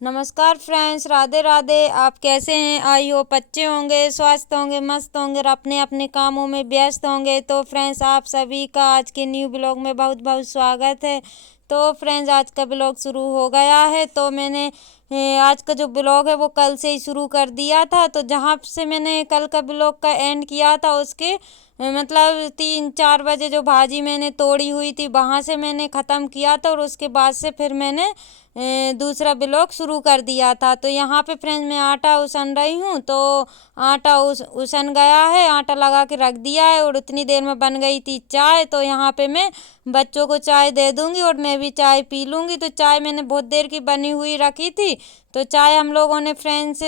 नमस्कार फ्रेंड्स, राधे राधे। आप कैसे हैं? आई होप अच्छे होंगे, स्वस्थ होंगे, मस्त होंगे और अपने अपने कामों में व्यस्त होंगे। तो फ्रेंड्स, आप सभी का आज के न्यू ब्लॉग में बहुत बहुत स्वागत है। तो फ्रेंड्स, आज का ब्लॉग शुरू हो गया है। तो मैंने आज का जो ब्लॉग है वो कल से ही शुरू कर दिया था। तो जहाँ से मैंने कल का ब्लॉग का एंड किया था उसके मतलब 3-4 बजे जो भाजी मैंने तोड़ी हुई थी वहाँ से मैंने ख़त्म किया था। और उसके बाद से फिर मैंने दूसरा ब्लॉग शुरू कर दिया था। तो यहाँ पे फ्रेंड्स मैं आटा उसन रही हूँ। तो आटा उसन गया है, आटा लगा के रख दिया है और उतनी देर में बन गई थी चाय। तो यहाँ पे मैं बच्चों को चाय दे दूँगी और मैं भी चाय पी लूँगी। तो चाय मैंने बहुत देर की बनी हुई रखी थी। तो चाय हम लोगों ने फ्रेंड्स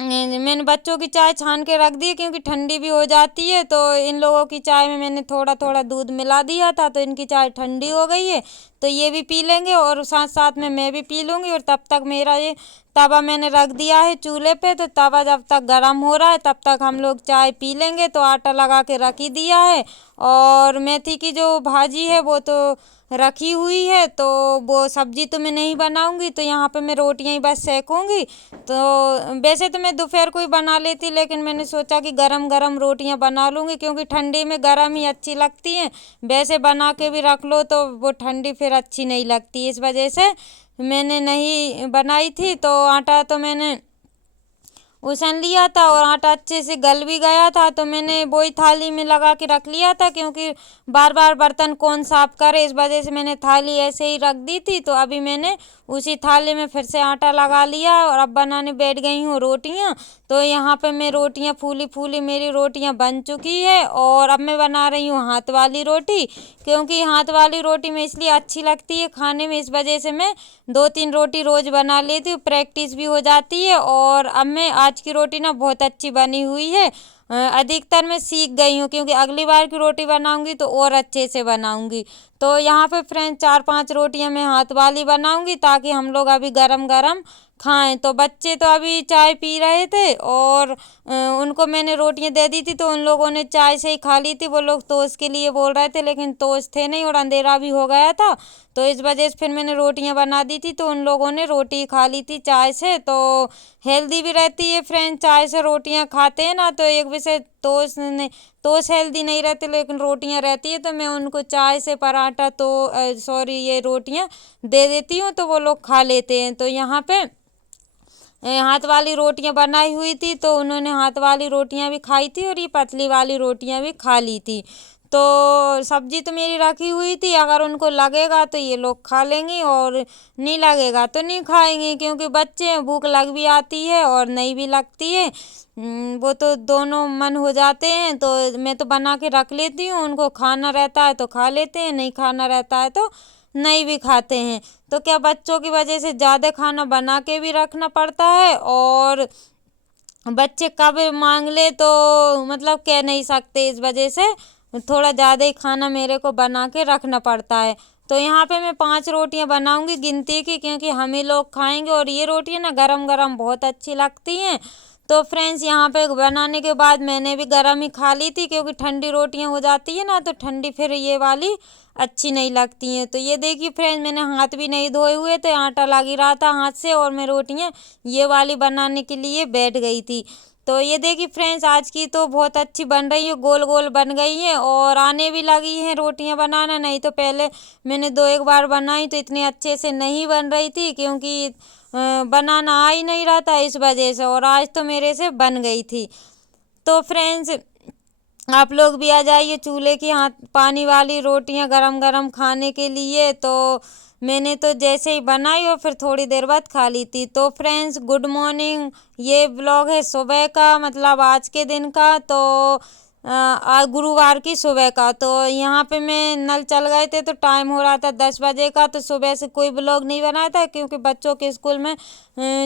मैंने बच्चों की चाय छान के रख दी क्योंकि ठंडी भी हो जाती है। तो इन लोगों की चाय में मैंने थोड़ा थोड़ा दूध मिला दिया था, तो इनकी चाय ठंडी हो गई है। तो ये भी पी लेंगे और साथ साथ में मैं भी पी लूँगी। और तब तक मेरा ये तवा मैंने रख दिया है चूल्हे पे। तो तवा जब तक गर्म हो रहा है तब तक हम लोग चाय पी लेंगे। तो आटा लगा के रख ही दिया है और मेथी की जो भाजी है वो तो रखी हुई है। तो वो सब्जी तो मैं नहीं बनाऊंगी। तो यहाँ पे मैं रोटियां ही बस सेकूंगी। तो वैसे तो मैं दोपहर को ही बना लेती, लेकिन मैंने सोचा कि गरम गरम रोटियां बना लूँगी क्योंकि ठंडी में गरम ही अच्छी लगती हैं। वैसे बना के भी रख लो तो वो ठंडी फिर अच्छी नहीं लगती। इस वजह से मैंने नहीं बनाई थी। तो आटा तो मैंने उसन लिया था और आटा अच्छे से गल भी गया था। तो मैंने वही थाली में लगा के रख लिया था क्योंकि बार बार बर्तन कौन साफ करे, इस वजह से मैंने थाली ऐसे ही रख दी थी। तो अभी मैंने उसी थाली में फिर से आटा लगा लिया और अब बनाने बैठ गई हूँ रोटियाँ। तो यहाँ पे मैं रोटियाँ फूली फूली मेरी रोटियाँ बन चुकी है और अब मैं बना रही हूँ हाथ वाली रोटी। क्योंकि हाथ वाली रोटी में इसलिए अच्छी लगती है खाने में, इस वजह से मैं 2-3 रोटी रोज़ बना लेती हूँ, प्रैक्टिस भी हो जाती है। और अब मैं आज की रोटी ना बहुत अच्छी बनी हुई है। अधिकतर मैं सीख गई हूँ क्योंकि अगली बार की रोटी बनाऊंगी तो और अच्छे से बनाऊंगी। तो यहाँ पे फ्रेंड्स 4-5 रोटियाँ मैं हाथ वाली बनाऊंगी ताकि हम लोग अभी गरम गरम खाएं। तो बच्चे तो अभी चाय पी रहे थे और उनको मैंने रोटियां दे दी थी तो उन लोगों ने चाय से ही खा ली थी। वो लोग टोस्ट के लिए बोल रहे थे लेकिन टोस्ट थे नहीं और अंधेरा भी हो गया था। तो इस वजह से फिर मैंने रोटियां बना दी थी तो उन लोगों ने रोटी खा ली थी चाय से। तो हेल्दी भी रहती है फ्रेंड्स, चाय से रोटियां खाते हैं ना। तो एक वैसे टोस्ट ने टोस्ट हेल्दी नहीं रहते लेकिन रोटियां रहती है। तो मैं उनको चाय से पराठा तो सॉरी ये रोटियां दे देती हूँ तो वो लोग खा लेते हैं। तो यहाँ पे हाथ वाली रोटियां बनाई हुई थी तो उन्होंने हाथ वाली रोटियां भी खाई थी और ये पतली वाली रोटियां भी खा ली थी। तो सब्जी तो मेरी रखी हुई थी, अगर उनको लगेगा तो ये लोग खा लेंगी और नहीं लगेगा तो नहीं खाएंगे क्योंकि बच्चे हैं, भूख लग भी आती है और नहीं भी लगती है। वो तो दोनों मन हो जाते हैं। तो मैं तो बना के रख लेती हूँ, उनको खाना रहता है तो खा लेते हैं, नहीं खाना रहता है तो नहीं भी खाते हैं। तो क्या बच्चों की वजह से ज़्यादा खाना बना के भी रखना पड़ता है और बच्चे कब मांग ले तो मतलब कह नहीं सकते, इस वजह से थोड़ा ज़्यादा ही खाना मेरे को बना के रखना पड़ता है। तो यहाँ पे मैं 5 रोटियां बनाऊंगी गिनती की क्योंकि हम ही लोग खाएंगे और ये रोटियां ना गरम गरम बहुत अच्छी लगती हैं। तो फ्रेंड्स यहाँ पे बनाने के बाद मैंने भी गरम ही खा ली थी क्योंकि ठंडी रोटियां हो जाती है ना तो ठंडी फिर ये वाली अच्छी नहीं लगती हैं। तो ये देखिए फ्रेंड्स, मैंने हाथ भी नहीं धोए हुए थे, आटा लग ही रहा था हाथ से और मैं रोटियां ये वाली बनाने के लिए बैठ गई थी। तो ये देखिए फ्रेंड्स, आज की तो बहुत अच्छी बन रही है, गोल गोल बन गई है और आने भी लगी हैं रोटियां बनाना। नहीं तो पहले मैंने 2-1 बार बनाई तो इतने अच्छे से नहीं बन रही थी क्योंकि बनाना आ ही नहीं रहा था इस वजह से, और आज तो मेरे से बन गई थी। तो फ्रेंड्स, आप लोग भी आ जाइए चूल्हे की हाथ पानी वाली रोटियां गरम गरम खाने के लिए। तो मैंने तो जैसे ही बनाई और फिर थोड़ी देर बाद खा ली थी। तो फ्रेंड्स गुड मॉर्निंग, ये ब्लॉग है सुबह का, मतलब आज के दिन का। तो आज गुरुवार की सुबह का। तो यहाँ पे मैं नल चल गए थे तो टाइम हो रहा था 10 बजे का। तो सुबह से कोई ब्लॉग नहीं बनाया था क्योंकि बच्चों के स्कूल में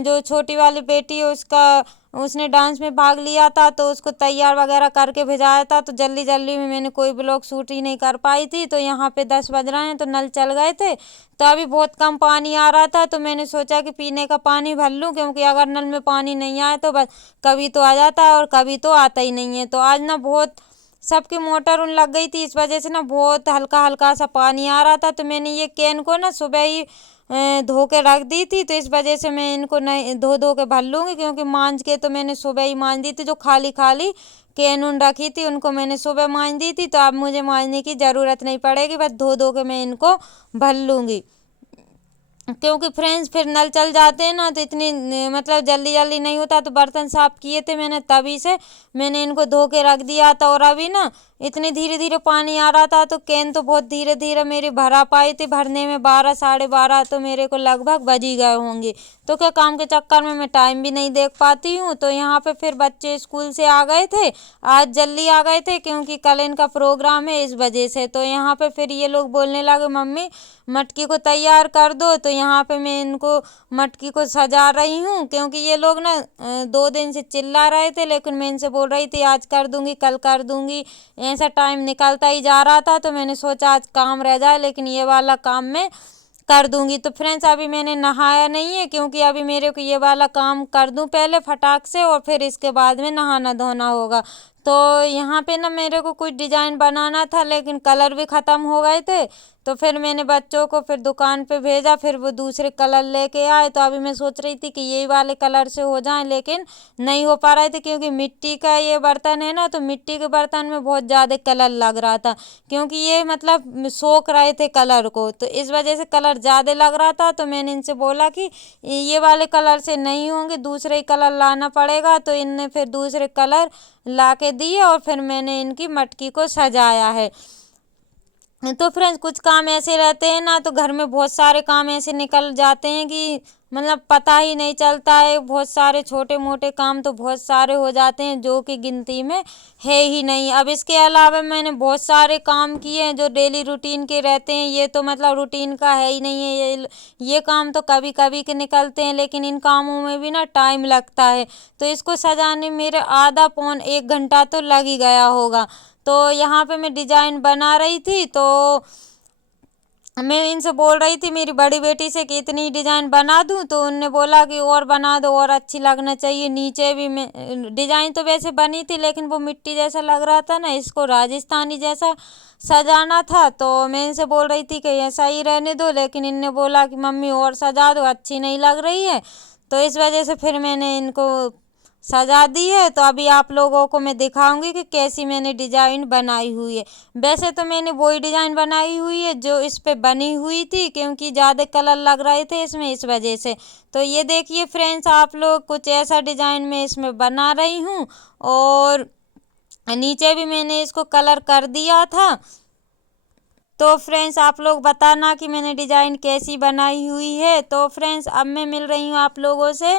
जो छोटी वाली बेटी है उसने डांस में भाग लिया था तो उसको तैयार वगैरह करके भेजाया था। तो जल्दी जल्दी में मैंने कोई ब्लॉग शूट ही नहीं कर पाई थी। तो यहाँ पे 10 बज रहे हैं तो नल चल गए थे तो अभी बहुत कम पानी आ रहा था। तो मैंने सोचा कि पीने का पानी भर लूँ क्योंकि अगर नल में पानी नहीं आए तो बस कभी तो आ जाता है और कभी तो आता ही नहीं है। तो आज ना बहुत सबकी मोटर उन लग गई थी, इस वजह से ना बहुत हल्का हल्का सा पानी आ रहा था। तो मैंने ये कैन को ना सुबह ही धो के रख दी थी, तो इस वजह से मैं इनको नहीं धो के भर लूँगी, क्योंकि मांज के तो मैंने सुबह ही मांज दी थी। जो खाली खाली कैन उन रखी थी उनको मैंने सुबह मांज दी थी, तो अब मुझे मांजने की ज़रूरत नहीं पड़ेगी, बस धो के मैं इनको भर लूँगी। क्योंकि फ्रेंड्स फिर नल चल जाते हैं ना, तो इतनी मतलब जल्दी जल्दी नहीं होता। तो बर्तन साफ़ किए थे मैंने, तभी से मैंने इनको धो के रख दिया था। और अभी ना इतनी धीरे धीरे पानी आ रहा था, तो कैन तो बहुत धीरे धीरे मेरी भरा पाई थी। भरने में 12 साढ़े 12 तो मेरे को लगभग बज ही गए होंगे। तो क्या काम के चक्कर में मैं टाइम भी नहीं देख पाती हूँ। तो यहाँ पे फिर बच्चे स्कूल से आ गए थे, आज जल्दी आ गए थे, क्योंकि कल इनका प्रोग्राम है, इस वजह से। तो यहाँ पे फिर ये लोग बोलने लगे, मम्मी मटकी को तैयार कर दो। तो यहाँ पे मैं इनको मटकी को सजा रही हूँ, क्योंकि ये लोग ना 2 दिन से चिल्ला रहे थे, लेकिन मैं इनसे बोल रही थी आज कर दूंगी, कल कर दूंगी। ऐसा टाइम निकलता ही जा रहा था, तो मैंने सोचा आज काम रह जाए, लेकिन ये वाला काम मैं कर दूंगी। तो फ्रेंड्स अभी मैंने नहाया नहीं है, क्योंकि अभी मेरे को ये वाला काम कर दूं पहले फटाक से, और फिर इसके बाद में नहाना धोना होगा। तो यहाँ पे ना मेरे को कुछ डिज़ाइन बनाना था, लेकिन कलर भी ख़त्म हो गए थे। तो फिर मैंने बच्चों को फिर दुकान पे भेजा, फिर वो दूसरे कलर लेके आए। तो अभी मैं सोच रही थी कि यही वाले कलर से हो जाए, लेकिन नहीं हो पा रहे थे, क्योंकि मिट्टी का ये बर्तन है ना, तो मिट्टी के बर्तन में बहुत ज़्यादा कलर लग रहा था, क्योंकि ये मतलब सोख रहे थे कलर को, तो इस वजह से कलर ज़्यादा लग रहा था। तो मैंने इनसे बोला कि ये वाले कलर से नहीं होंगे, दूसरे ही कलर लाना पड़ेगा। तो इनने फिर दूसरे कलर ला के दिए, और फिर मैंने इनकी मटकी को सजाया है। तो फ्रेंड्स कुछ काम ऐसे रहते हैं ना, तो घर में बहुत सारे काम ऐसे निकल जाते हैं कि मतलब पता ही नहीं चलता है। बहुत सारे छोटे मोटे काम तो बहुत सारे हो जाते हैं, जो कि गिनती में है ही नहीं। अब इसके अलावा मैंने बहुत सारे काम किए हैं जो डेली रूटीन के रहते हैं। ये तो मतलब रूटीन का है ही नहीं है, ये काम तो कभी कभी के निकलते हैं, लेकिन इन कामों में भी ना टाइम लगता है। तो इसको सजाने में मेरे आधा पौन 1 घंटा तो लग ही गया होगा। तो यहाँ पे मैं डिज़ाइन बना रही थी, तो मैं इनसे बोल रही थी मेरी बड़ी बेटी से कि इतनी डिज़ाइन बना दूं, तो उनने बोला कि और बना दो, और अच्छी लगना चाहिए। नीचे भी मैं डिज़ाइन तो वैसे बनी थी, लेकिन वो मिट्टी जैसा लग रहा था ना, इसको राजस्थानी जैसा सजाना था। तो मैं इनसे बोल रही थी कि ऐसा ही रहने दो, लेकिन इनने बोला कि मम्मी और सजा दो, अच्छी नहीं लग रही है। तो इस वजह से फिर मैंने इनको सजा दी है। तो अभी आप लोगों को मैं दिखाऊंगी कि कैसी मैंने डिज़ाइन बनाई हुई है। वैसे तो मैंने वही डिज़ाइन बनाई हुई है जो इस पे बनी हुई थी, क्योंकि ज़्यादा कलर लग रहे थे इसमें, इस वजह से। तो ये देखिए फ्रेंड्स, आप लोग कुछ ऐसा डिज़ाइन मैं इसमें बना रही हूँ, और नीचे भी मैंने इसको कलर कर दिया था। तो फ्रेंड्स आप लोग बताना कि मैंने डिज़ाइन कैसी बनाई हुई है। तो फ्रेंड्स अब मैं मिल रही हूँ आप लोगों से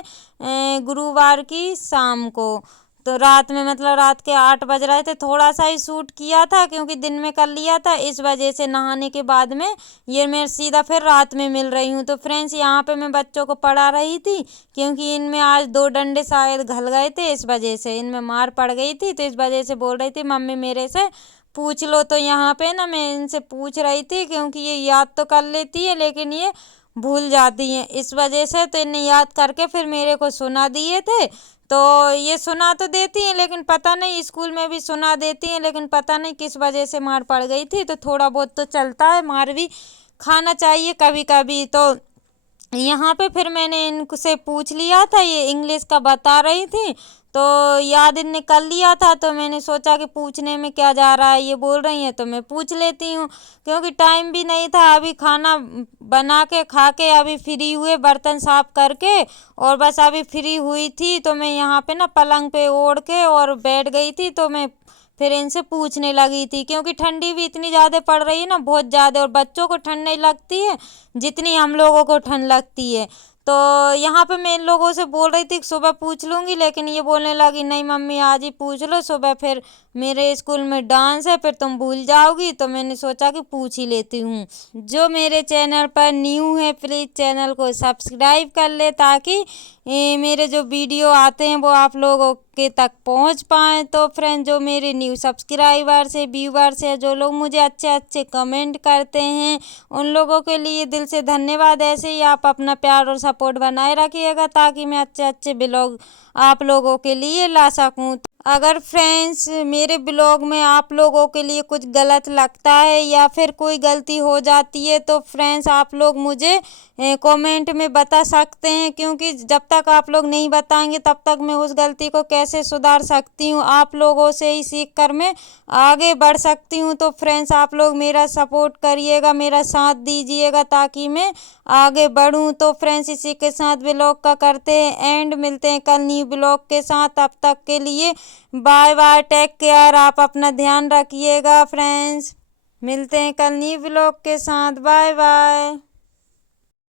गुरुवार की शाम को। तो रात में मतलब रात के 8 बज रहे थे, थोड़ा सा ही शूट किया था, क्योंकि दिन में कर लिया था, इस वजह से नहाने के बाद में ये मैं सीधा फिर रात में मिल रही हूँ। तो फ्रेंड्स यहाँ पे मैं बच्चों को पढ़ा रही थी, क्योंकि इनमें आज 2 डंडे शायद घल गए थे, इस वजह से इनमें मार पड़ गई थी। तो इस वजह से बोल रही थी मम्मी मेरे से पूछ लो। तो यहाँ पे ना मैं इनसे पूछ रही थी, क्योंकि ये याद तो कर लेती है, लेकिन ये भूल जाती हैं, इस वजह से। तो इन्हें याद करके फिर मेरे को सुना दिए थे। तो ये सुना तो देती हैं, लेकिन पता नहीं स्कूल में भी सुना देती हैं, लेकिन पता नहीं किस वजह से मार पड़ गई थी। तो थोड़ा बहुत तो चलता है, मार भी खाना चाहिए कभी कभी। तो यहाँ पे फिर मैंने इनसे पूछ लिया था, ये इंग्लिश का बता रही थी, तो याद इनने कर लिया था। तो मैंने सोचा कि पूछने में क्या जा रहा है, ये बोल रही हैं तो मैं पूछ लेती हूँ, क्योंकि टाइम भी नहीं था। अभी खाना बना के खा के अभी फ्री हुए, बर्तन साफ करके, और बस अभी फ्री हुई थी। तो मैं यहाँ पे ना पलंग पे ओढ़ के और बैठ गई थी। तो मैं फिर इनसे पूछने लगी थी, क्योंकि ठंडी भी इतनी ज़्यादा पड़ रही है ना, बहुत ज़्यादा, और बच्चों को ठंड नहीं लगती है जितनी हम लोगों को ठंड लगती है। तो यहाँ पे मैं इन लोगों से बोल रही थी कि सुबह पूछ लूँगी, लेकिन ये बोलने लगी नहीं मम्मी आज ही पूछ लो, सुबह फिर मेरे स्कूल में डांस है, फिर तुम भूल जाओगी। तो मैंने सोचा कि पूछ ही लेती हूँ। जो मेरे चैनल पर न्यू है प्लीज़ चैनल को सब्सक्राइब कर ले, ताकि मेरे जो वीडियो आते हैं वो आप लोगों के तक पहुंच पाएँ। तो फ्रेंड जो मेरे न्यू सब्सक्राइबर्स है, व्यूवर्स है, जो लोग मुझे अच्छे अच्छे कमेंट करते हैं, उन लोगों के लिए दिल से धन्यवाद। ऐसे ही आप अपना प्यार और सपोर्ट बनाए रखिएगा, ताकि मैं अच्छे अच्छे ब्लॉग आप लोगों के लिए ला सकूं। अगर फ्रेंड्स मेरे ब्लॉग में आप लोगों के लिए कुछ गलत लगता है या फिर कोई गलती हो जाती है तो फ्रेंड्स आप लोग मुझे कमेंट में बता सकते हैं, क्योंकि जब तक आप लोग नहीं बताएंगे तब तक मैं उस गलती को कैसे सुधार सकती हूँ। आप लोगों से ही सीख कर मैं आगे बढ़ सकती हूँ। तो फ्रेंड्स आप लोग मेरा सपोर्ट करिएगा, मेरा साथ दीजिएगा ताकि मैं आगे बढ़ूँ। तो फ्रेंड्स इसी के साथ ब्लॉग का करते हैं एंड, मिलते हैं कल न्यू ब्लॉग के साथ। तब तक के लिए बाय बाय, टेक केयर, आप अपना ध्यान रखिएगा फ्रेंड्स। मिलते हैं कल न्यू ब्लॉग के साथ, बाय बाय।